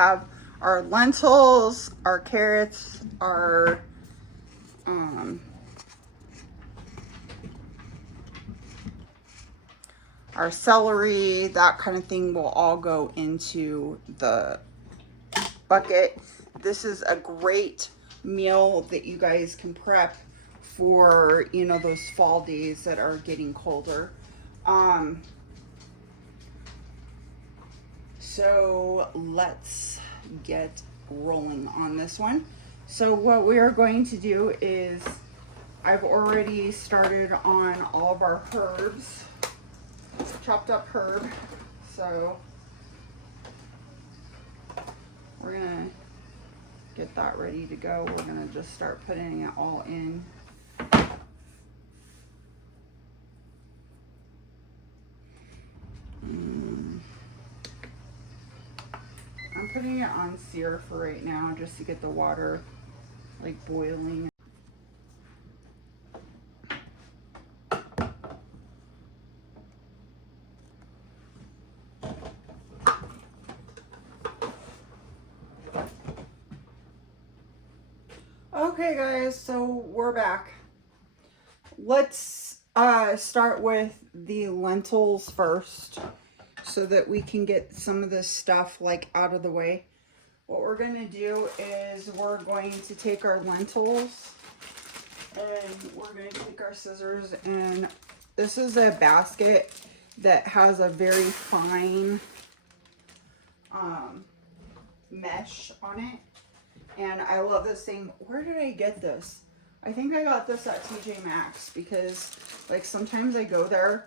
have our lentils, our carrots, our celery, that kind of thing will all go into the bucket. This is a great meal that you guys can prep for, you know, those fall days that are getting colder. So let's get rolling on this one. So what we are going to do is, I've already started on all of our herbs, chopped up herb. So we're gonna get that ready to go. We're gonna just start putting it all in. I'm putting it on sear for right now just to get the water like boiling. Okay guys, so we're back. Let's start with the lentils first so that we can get some of this stuff like out of the way. What we're going to do is we're going to take our lentils and we're going to take our scissors, and this is a basket that has a very fine mesh on it. And I love this thing. Where did I get this? I think I got this at TJ Maxx because like sometimes I go there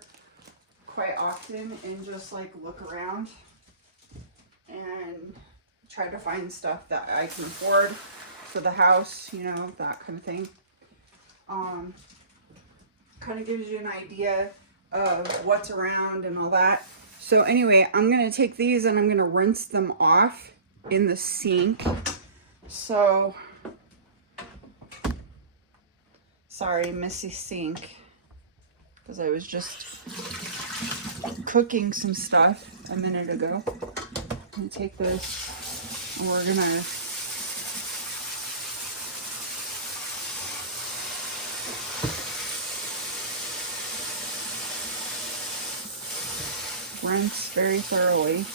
quite often and just like look around and try to find stuff that I can afford for the house, you know, that kind of thing. Kind of gives you an idea of what's around and all that. So anyway, I'm going to take these and I'm going to rinse them off in the sink. So, sorry, messy sink, because I was just cooking some stuff a minute ago. I'm going to take this and we're going to rinse very thoroughly.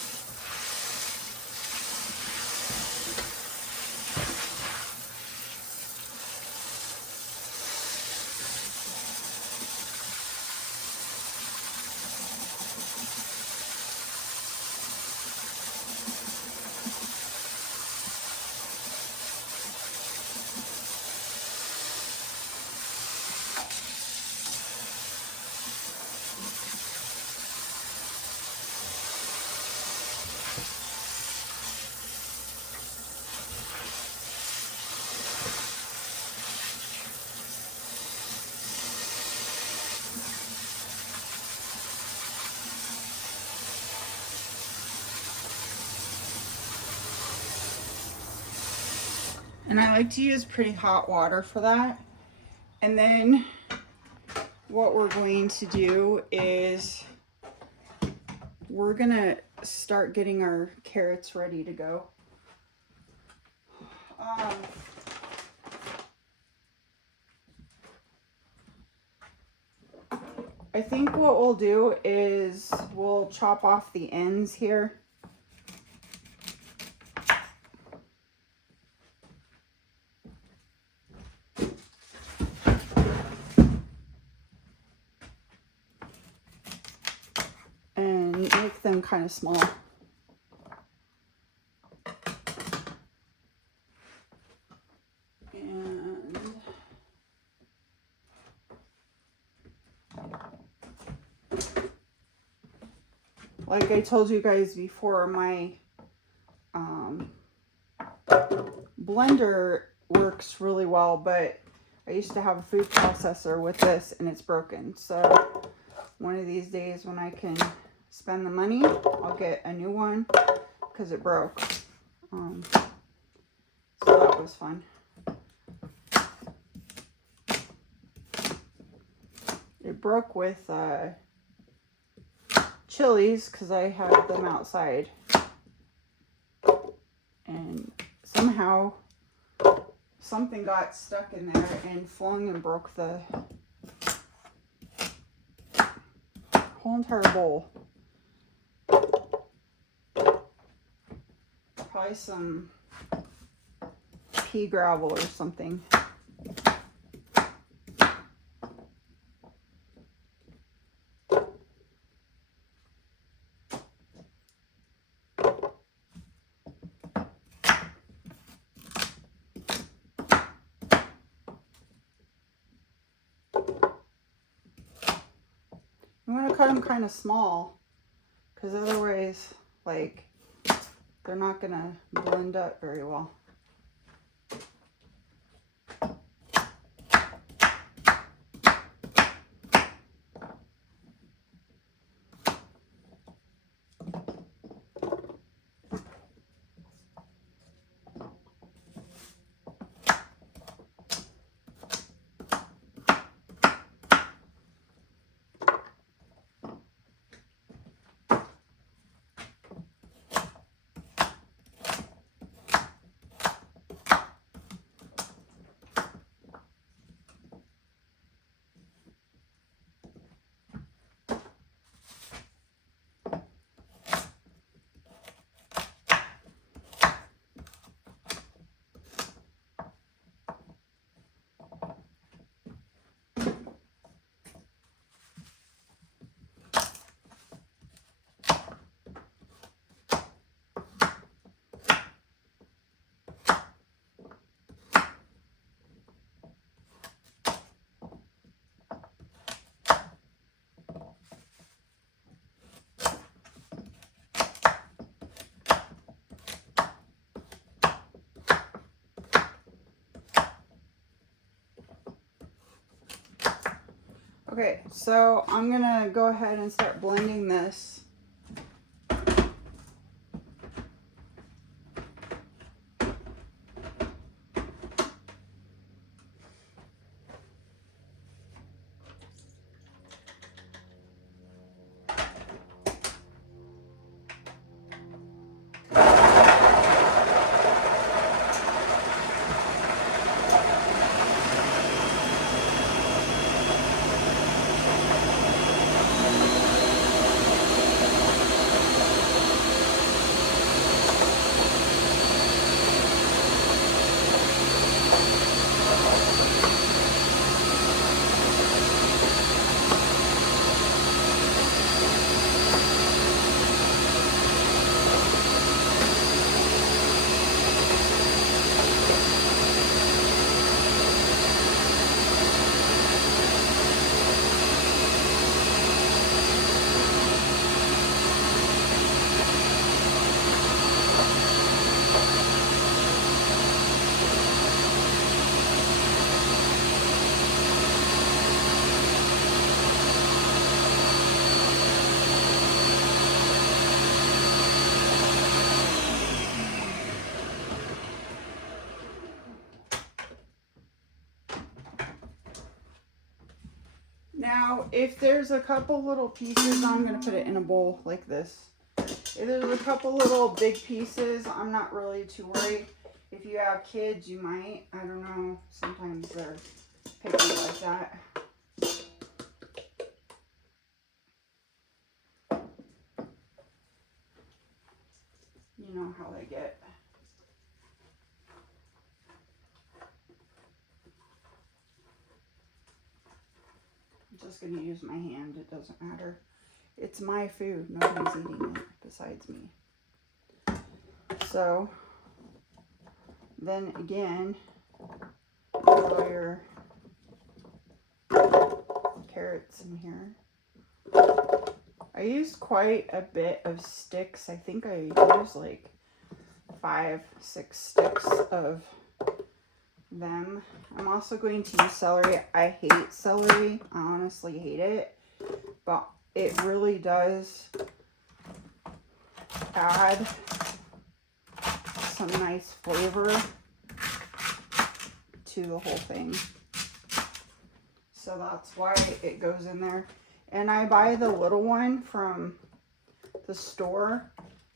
And I like to use pretty hot water for that. And then what we're going to do is we're going to start getting our carrots ready to go. I think what we'll do is we'll chop off the ends here. And make them kind of small. And like I told you guys before, my blender works really well, but I used to have a food processor with this and it's broken. So one of these days when I can spend the money, I'll get a new one because it broke. So that was fun. It broke with chilies because I had them outside. somehow something got stuck in there and flung and broke the whole entire bowl. Probably some pea gravel or something. I'm going to cut them kind of small, because otherwise, like, they're not going to blend up very well. Okay, so I'm gonna go ahead and start blending this. Now, if there's a couple little pieces, I'm going to put it in a bowl like this. If there's a couple little big pieces, I'm not really too worried. If you have kids, you might. I don't know. Sometimes they're picky like that. You know how they get. I'm just going to use my hand. It doesn't matter. It's my food. Nobody's eating it besides me. So, then again, throw your carrots in here. I used quite a bit of sticks. I think I used like 5-6 sticks of them. I'm also going to use celery. I hate celery. I honestly hate it. But it really does add some nice flavor to the whole thing. So that's why it goes in there. And I buy the little one from the store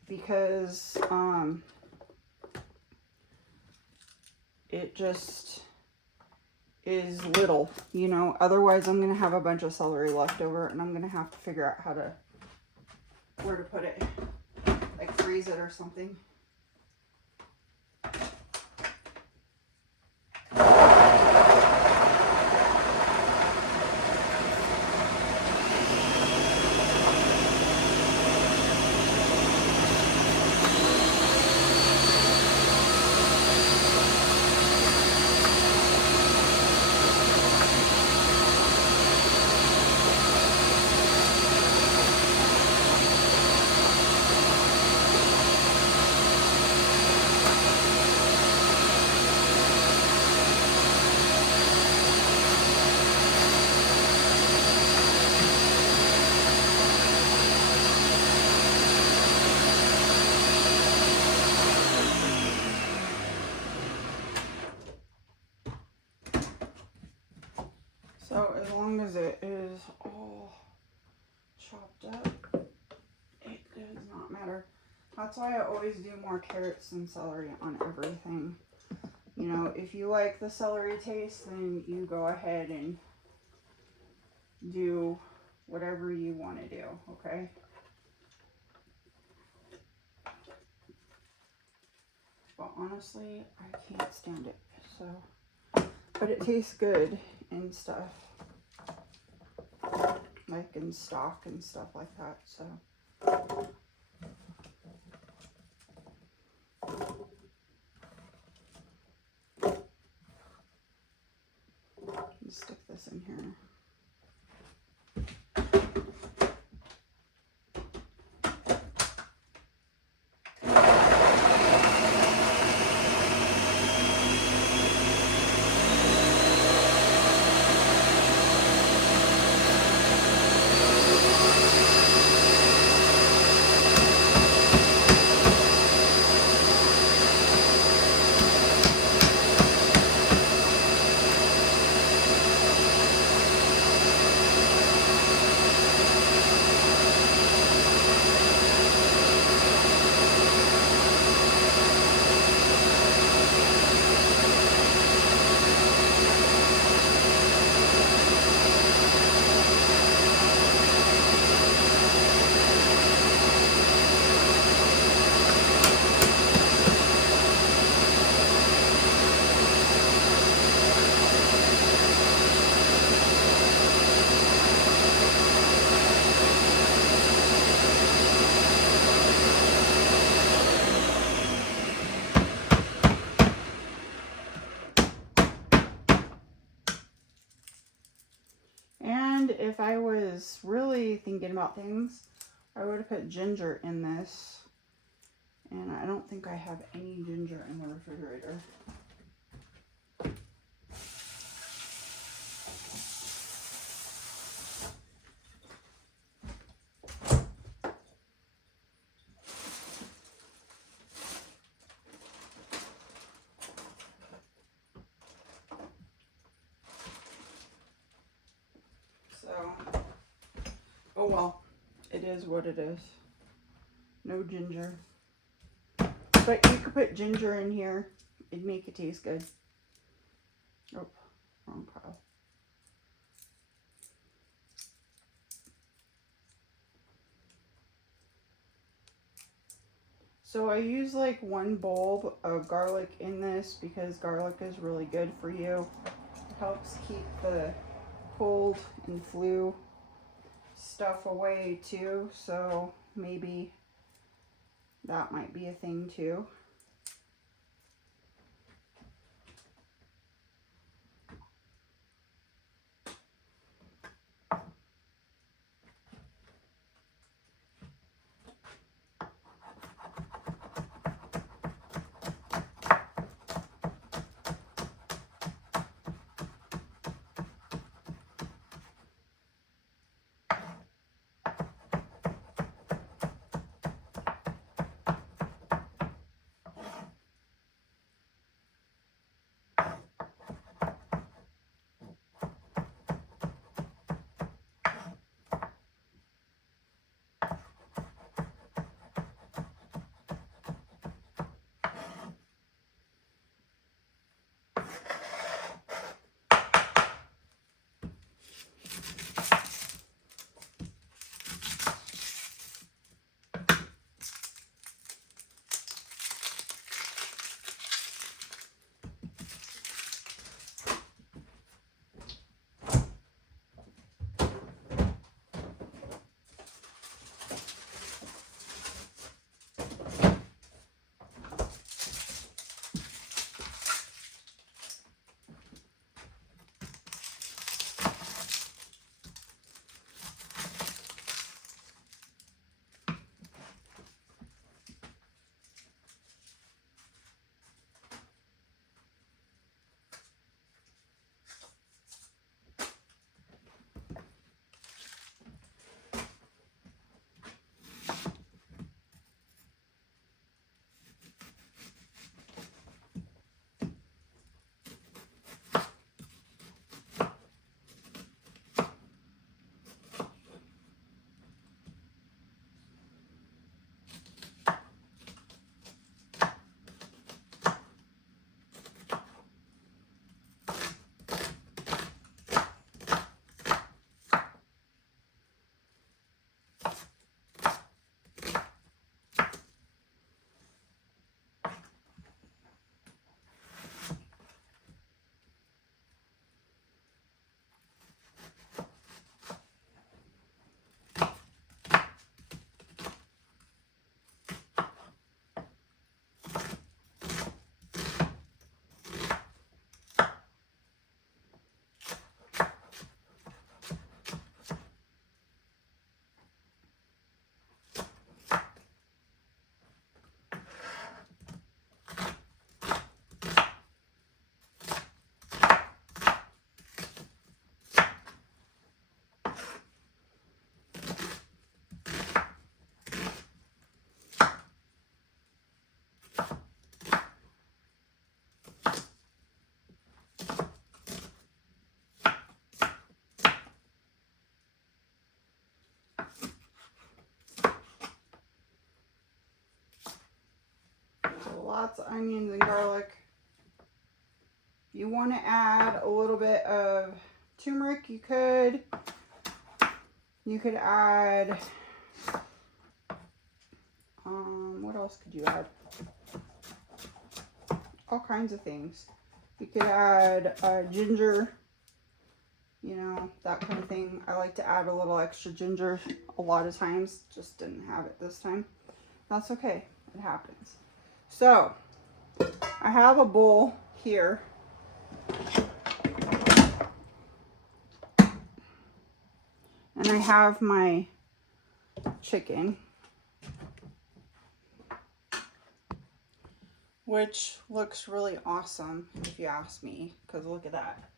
because it just is little, you know. Otherwise, I'm going to have a bunch of celery left over, and I'm going to have to figure out where to put it. Like freeze it or something. So as long as it is all chopped up, it does not matter. That's why I always do more carrots than celery on everything. You know, if you like the celery taste, then you go ahead and do whatever you want to do, okay? But honestly, I can't stand it, so. But it tastes good and stuff. Like in stock and stuff like that, so. Let's stick this in here. And if I was really thinking about things, I would have put ginger in this. And I don't think I have any ginger in the refrigerator. Oh well, it is what it is. No ginger. But you could put ginger in here. It'd make it taste good. Oh, wrong pile. So I use like 1 bulb of garlic in this because garlic is really good for you. It helps keep the cold and flu stuff away too, so maybe that might be a thing too. lots of onions and garlic. You want to add a little bit of turmeric, you could. You could add, what else could you add? All kinds of things. You could add ginger, you know, that kind of thing. I like to add a little extra ginger a lot of times. Just didn't have it this time. That's okay. It happens. So, I have a bowl here. And I have my chicken, which looks really awesome if you ask me, because look at that.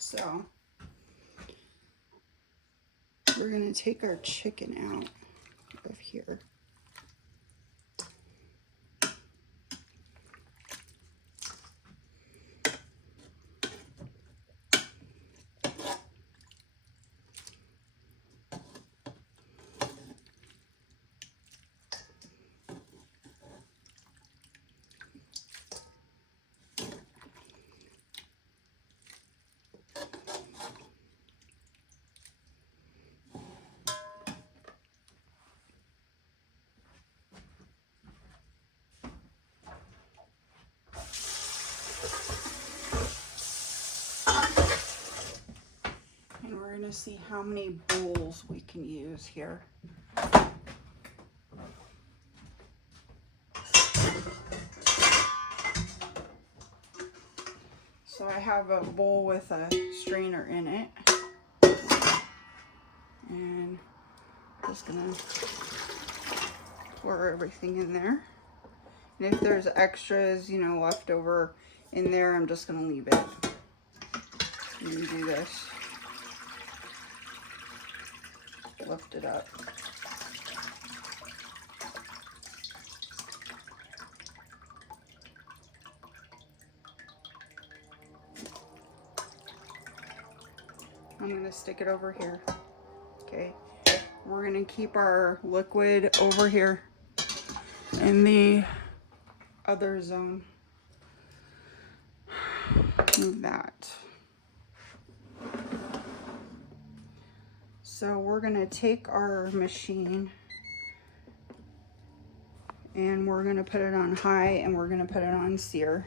So we're going to take our chicken out of here. We're going to see how many bowls we can use here. So I have a bowl with a strainer in it. And I'm just going to pour everything in there. And if there's extras, you know, left over in there, I'm just going to leave it. And you do this. Lift it up. I'm going to stick it over here. Okay. We're going to keep our liquid over here in the other zone. Move that. So we're going to take our machine and we're going to put it on high and we're going to put it on sear.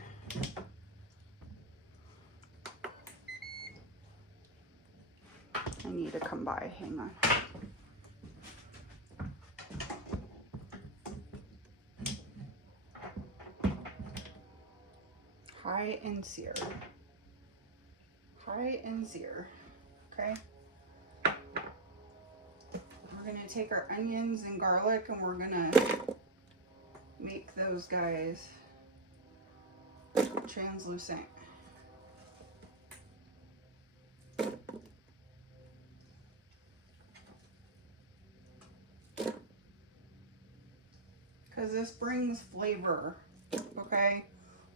I need to come by, hang on. High and sear. High and sear. Okay. We're going to take our onions and garlic and we're going to make those guys translucent. Because this brings flavor, okay?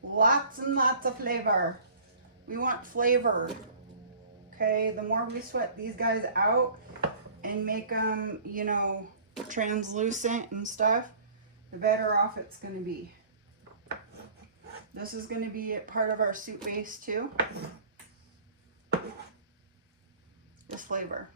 Lots and lots of flavor. We want flavor, okay? The more we sweat these guys out and make them, you know, translucent and stuff, the better off it's going to be. This is going to be a part of our soup base too. This flavor.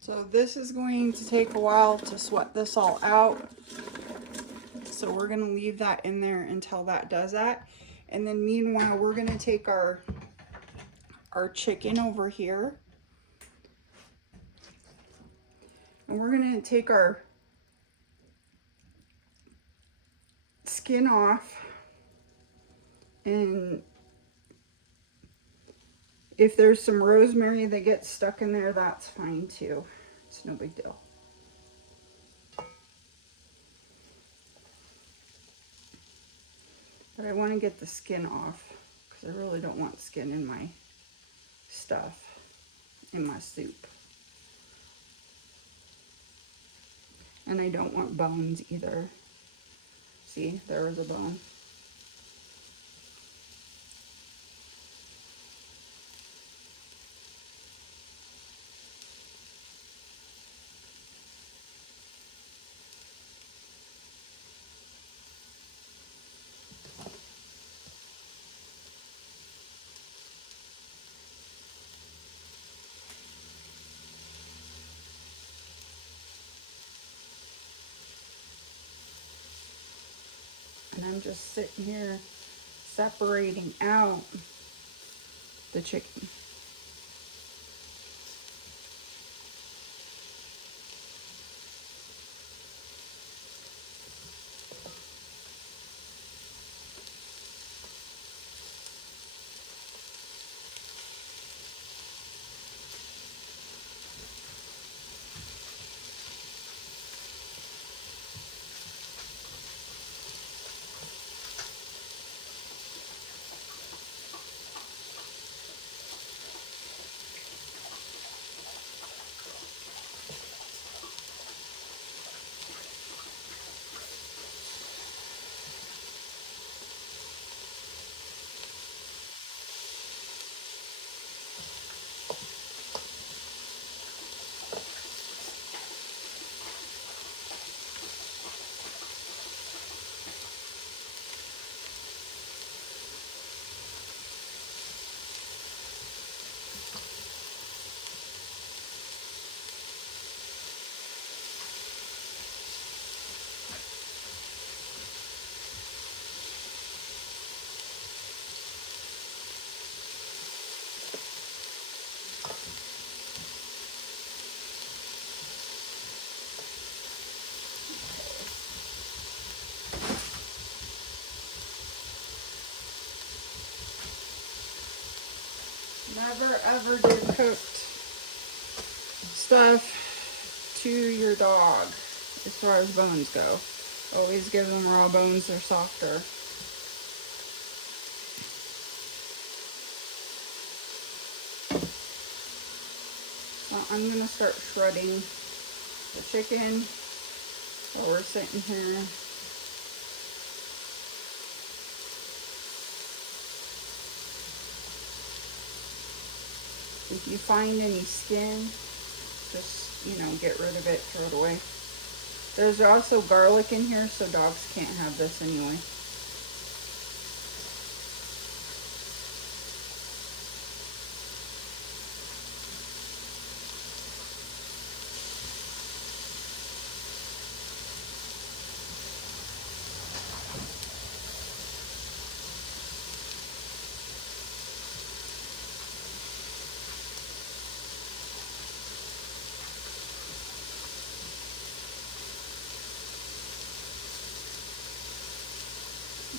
So this is going to take a while to sweat this all out. So we're going to leave that in there until that does that. And then meanwhile, we're going to take our chicken over here. And we're going to take our skin off. And if there's some rosemary that gets stuck in there, that's fine too. It's no big deal. But I want to get the skin off because I really don't want skin in my stuff, in my soup. And I don't want bones either. See, there was a bone. And I'm just sitting here separating out the chicken. Never ever give cooked stuff to your dog as far as bones go. Always give them raw bones, they're softer. So I'm going to start shredding the chicken while we're sitting here. If you find any skin, just, you know, get rid of it, throw it away. There's also garlic in here, so dogs can't have this anyway.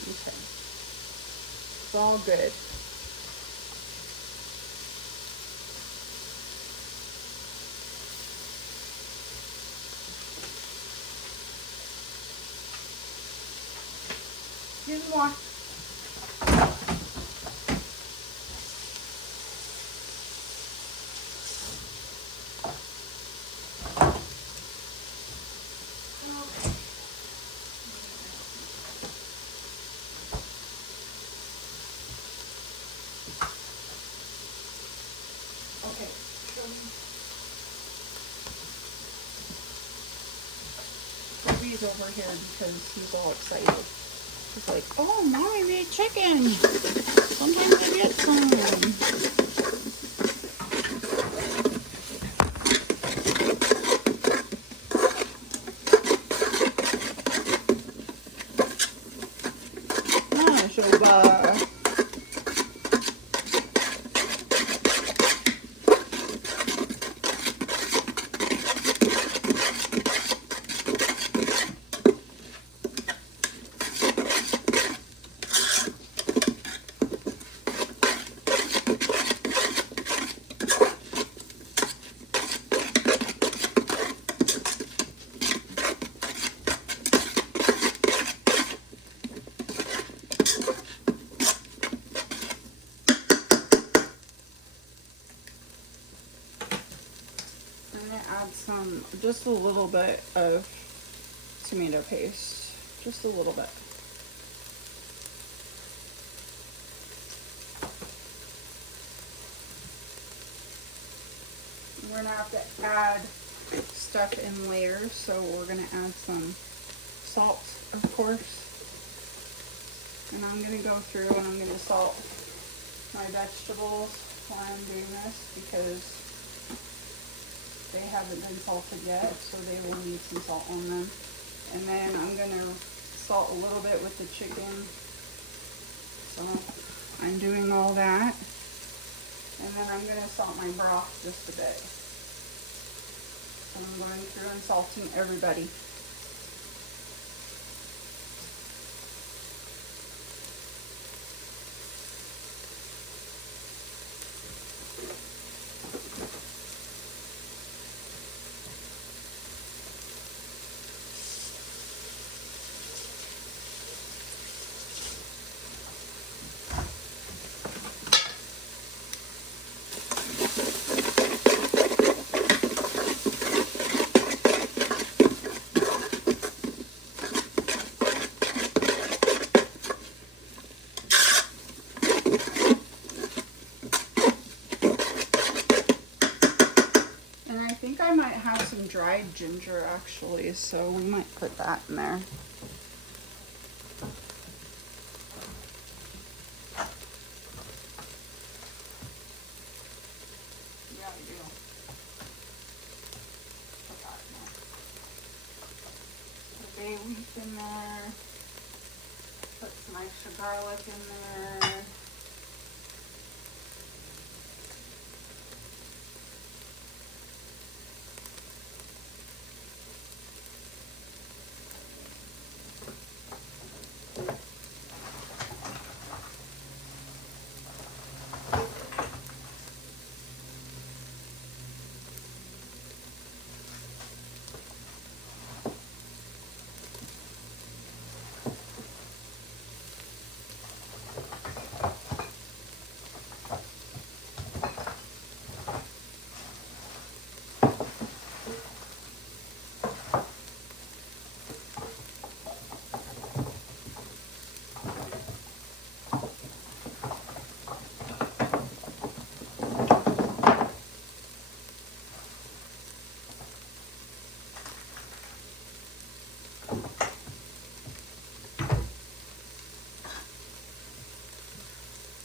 Okay. It's all good. Here's more. Okay. Kobe's over here because he's all excited. He's like, oh, Mommy made chicken. Sometimes I get some. gonna add just a little bit of tomato paste, just a little bit. We're gonna have to add stuff in layers, so we're gonna add some salt, of course. And I'm gonna go through and I'm gonna salt my vegetables while I'm doing this because they haven't been salted yet, so they will need some salt on them. And then I'm gonna salt a little bit with the chicken. So I'm doing all that. And then I'm gonna salt my broth just a bit. So I'm going through and salting everybody. I might have some dried ginger actually, so we might put that in there. Yeah, I do. Put that in there. Put bay leaf in there. Put some extra garlic in there.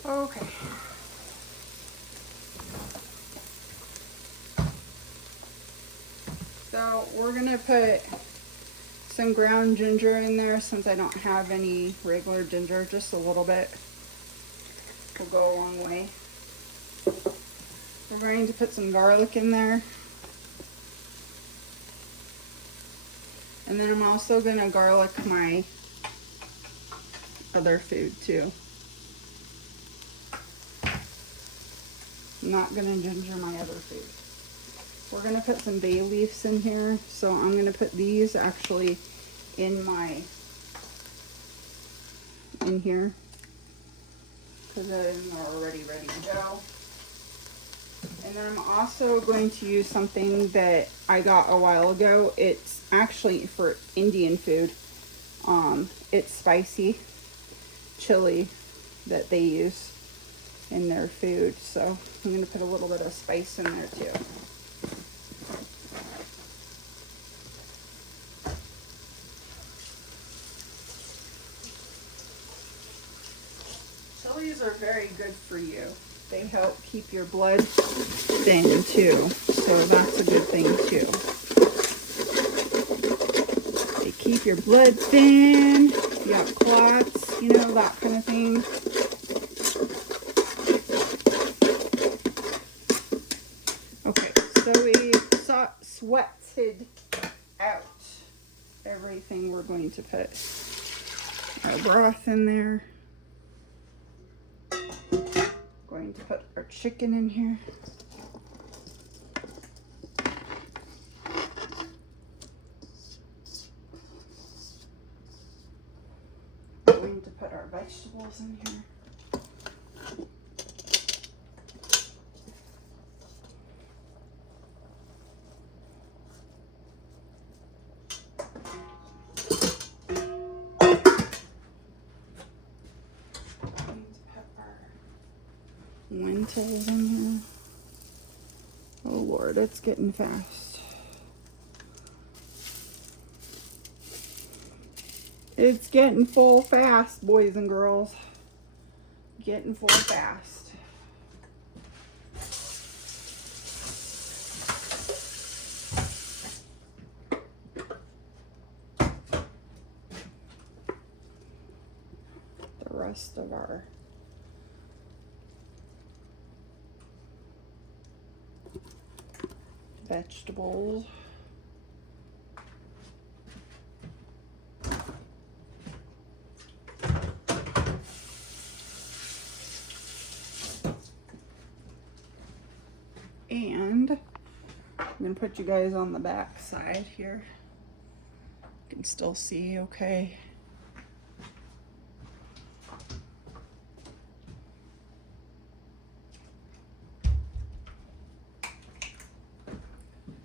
Okay. So we're gonna put some ground ginger in there since I don't have any regular ginger, just a little bit will go a long way. We're going to put some garlic in there. And then I'm also gonna garlic my other food too. I'm not gonna ginger my other food. We're gonna put some bay leaves in here. So I'm gonna put these actually in here because they're already ready to go. And then I'm also going to use something that I got a while ago. It's actually for Indian food. It's spicy chili that they use in their food. So I'm going to put a little bit of spice in there too. Chilies are very good for you. They help keep your blood thin too. So that's a good thing too. They keep your blood thin. You got clots, you know, that kind of thing. Okay, so we sweated out everything. We're going to put our broth in there. Going to put our chicken in here. Going to put our vegetables in here. lentils in here. Oh Lord, it's getting fast. It's getting full fast, boys and girls. Getting full fast. The rest of our vegetables. And I'm gonna put you guys on the back side here. You can still see okay.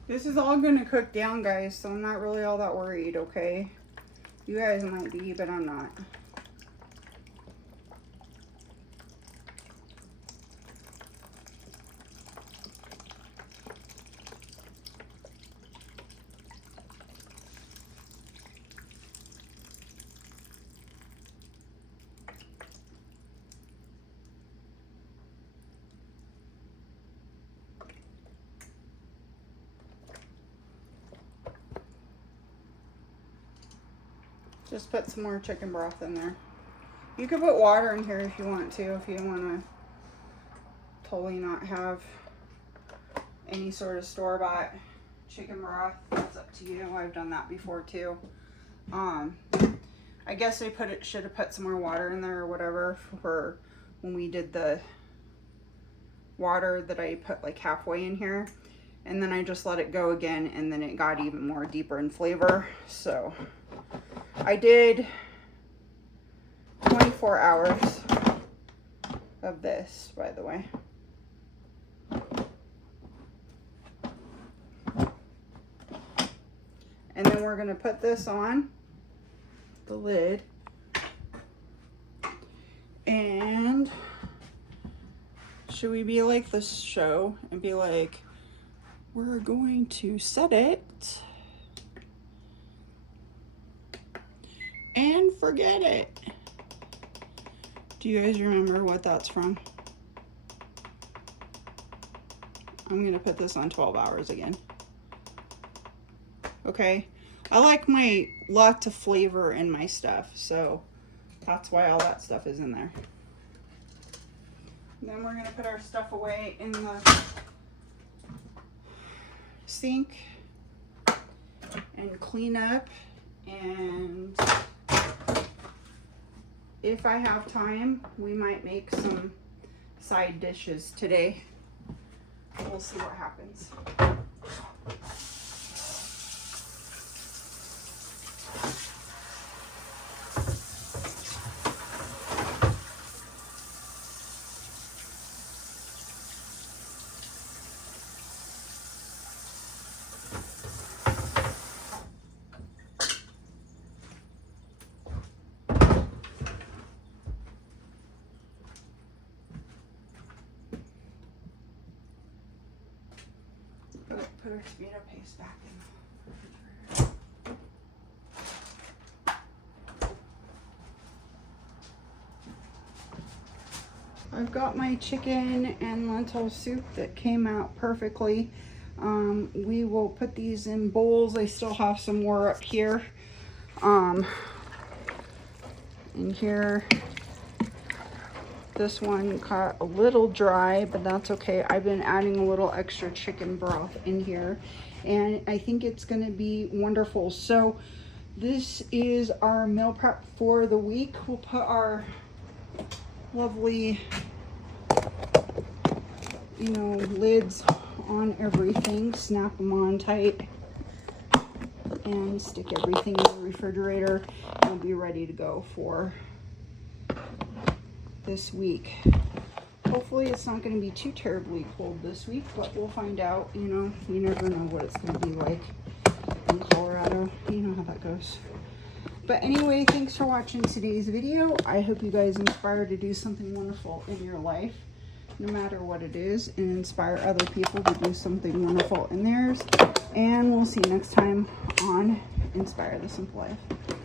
This is all gonna cook down, guys, so I'm not really all that worried, okay? You guys might be, but I'm not. Just put some more chicken broth in there. You could put water in here if you want to, if you want to totally not have any sort of store-bought chicken broth. It's up to you. I've done that before too. I guess I should have put some more water in there or whatever for when we did the water that I put like halfway in here. And then I just let it go again, and then it got even more deeper in flavor. So I did 24 hours of this, by the way. And then we're gonna put this on the lid. And should we be like this show and be like, we're going to set it and forget it. Do you guys remember what that's from? I'm gonna put this on 12 hours again. Okay, I like my lots of flavor in my stuff, so that's why all that stuff is in there. And then we're gonna put our stuff away in the sink and clean up, and if I have time, we might make some side dishes today. We'll see what happens. Put our tomato paste back in the refrigerator. I've got my chicken and lentil soup that came out perfectly. We will put these in bowls. I still have some more up here. In here. This one got a little dry, but that's okay. I've been adding a little extra chicken broth in here, and I think it's going to be wonderful. So this is our meal prep for the week. We'll put our lovely, lids on everything, snap them on tight, and stick everything in the refrigerator, and we'll be ready to go for this week. Hopefully it's not going to be too terribly cold this week, but we'll find out. You never know what it's going to be like in Colorado. You know how that goes. But anyway, thanks for watching today's video. I hope you guys inspire to do something wonderful in your life. no matter what it is, and inspire other people to do something wonderful in theirs. And we'll see you next time on Inspire the Simple Life.